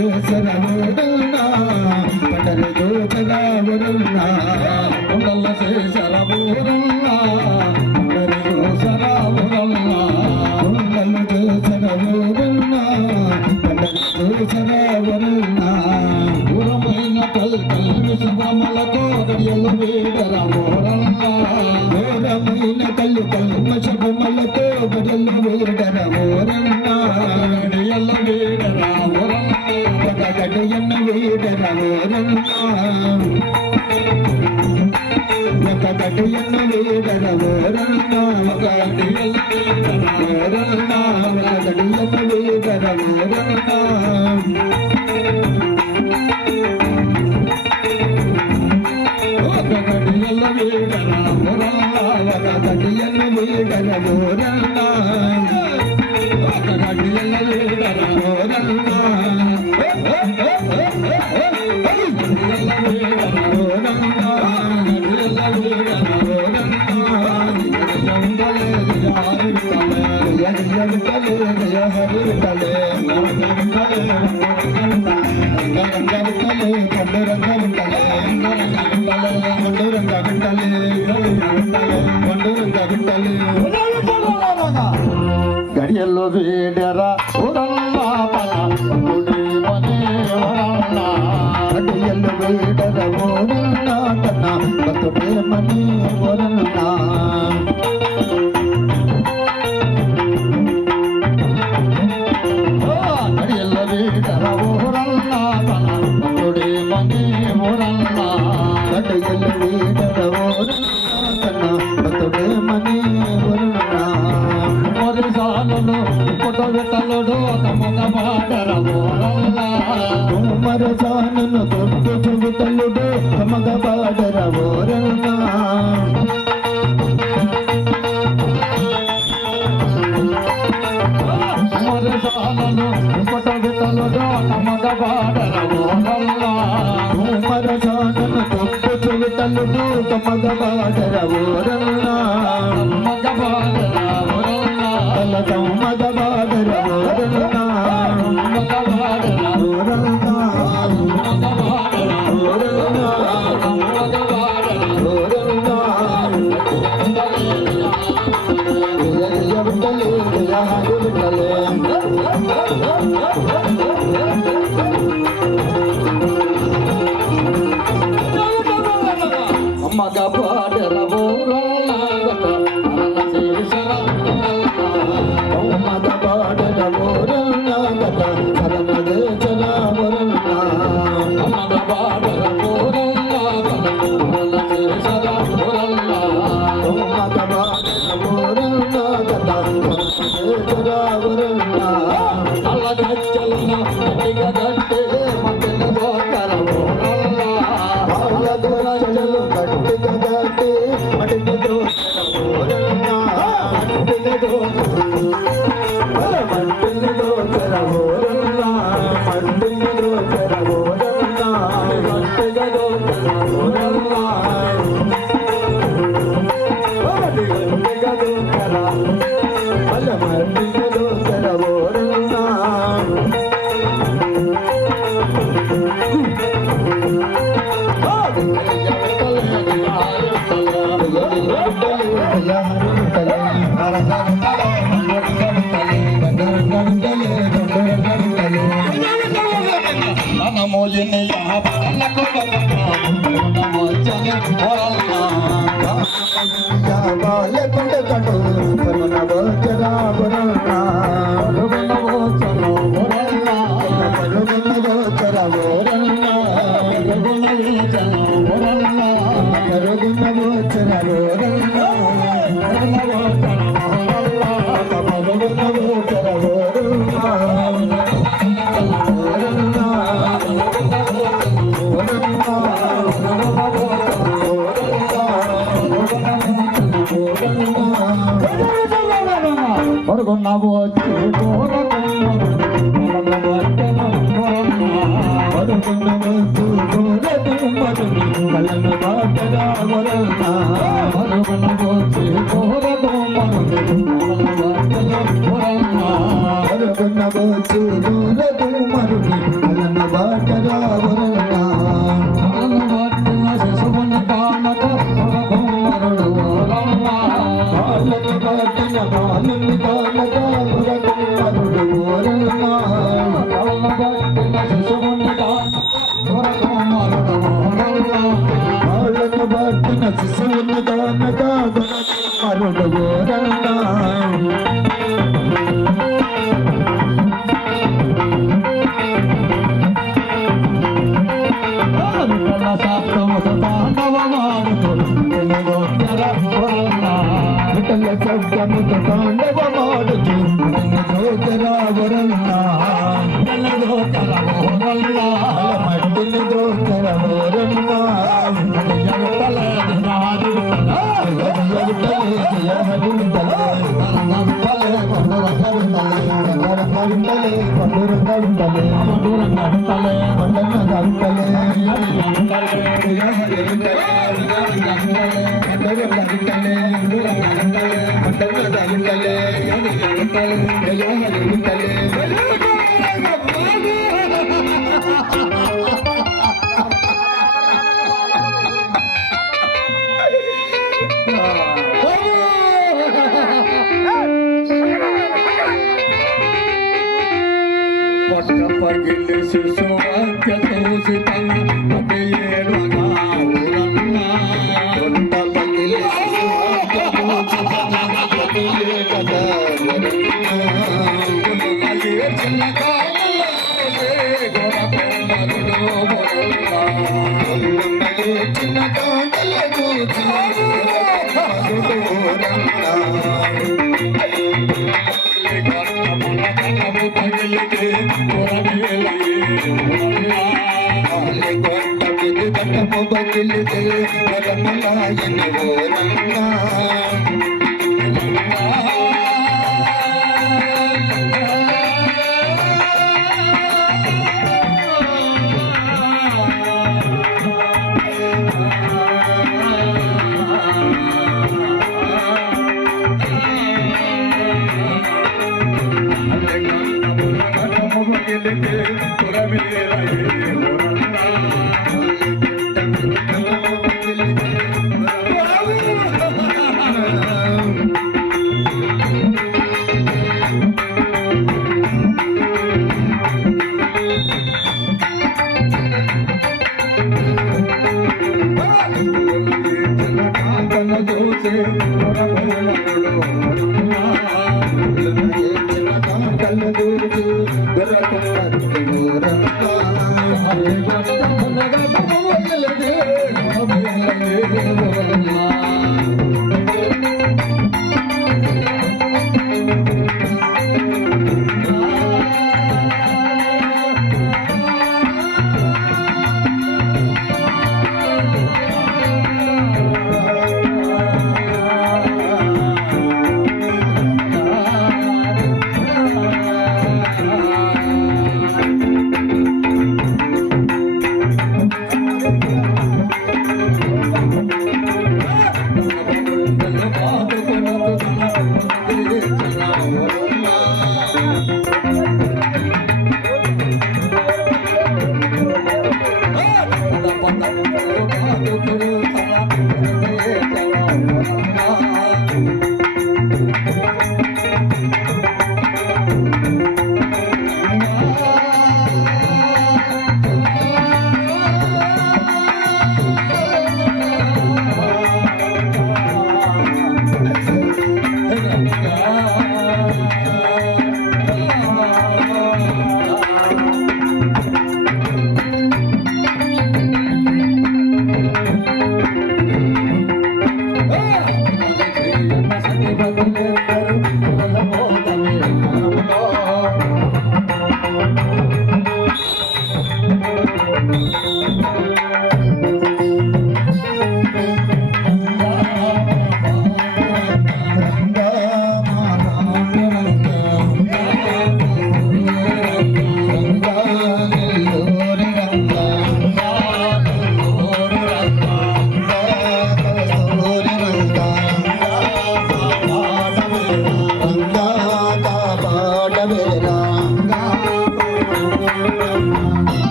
కుండలు చేసర పండలు చూసర కుండలు చేసర మరి చూసర కుండలు చేసర పండలు చూసర దూరమైన కల్ కల్లు శుభములతో గడియలు వీడర దూరమైన కళ్ళు కల్మ శుభములతో గడియలు వీడర గడియలు వీడర గడియన్న వీడర ఒక గడియన్న వీడర ఒక గడియలు వీడర గడియల వీడన మురల్ల ఒక గడియల వీడన మురల్ల గడియల్లో వేడరా ఉరల్లా గుడి మనే వరల్లా. గడియల్లో వేడరా ఉరల్లా బతుకే మరి సాలుడు పుట విట్టలుడు తమగ పాడర ఊరల్ల మరి సానును తొట్టు చుగుతలుడు తమగ పాడర ఊరల్ల మరసాలను ఉపటవితలు మగ బాడరవోనల్లా మరసాలను తప్పు చువితలు మగ బాడరవోరల్లా మగ బాడరవోరల్లా తలకం మగ బాడరవోరల్లా కరుణ గోచర బురన్నా కళ్ళ బాటగా వరణ మనమన వచ్చి కోరదు మనసు సోను దానదా మరుడు గోరందా மக்களே வண்ண மக்களே மக்களே மக்களே மக்களே மக்களே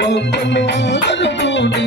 భక్తులు ఆదరగోడి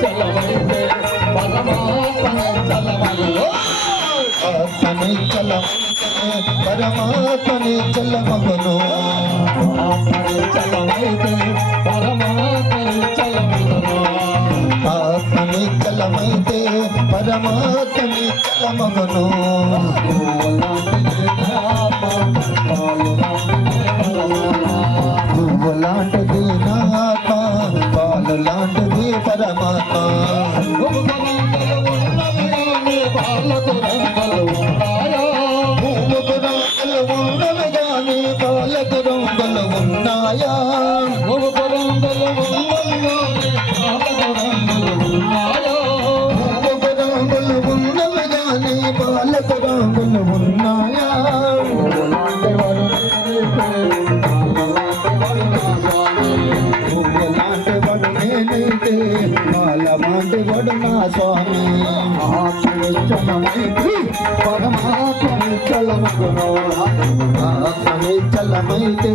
చలవైతే పదమా పద చలవైలో పరమాత్మని చల మగను. ఆత్మని చలమైతే పరమాత్మని చల మగను. నువ్వు లాంటిది నా ఆత్మ పాలు లాంటిది పరమాత్మ. పువ్వుకు లాంటి వాడు నా స్వామి పరమాత్మని చలమగును ఆత్మని చలమైతే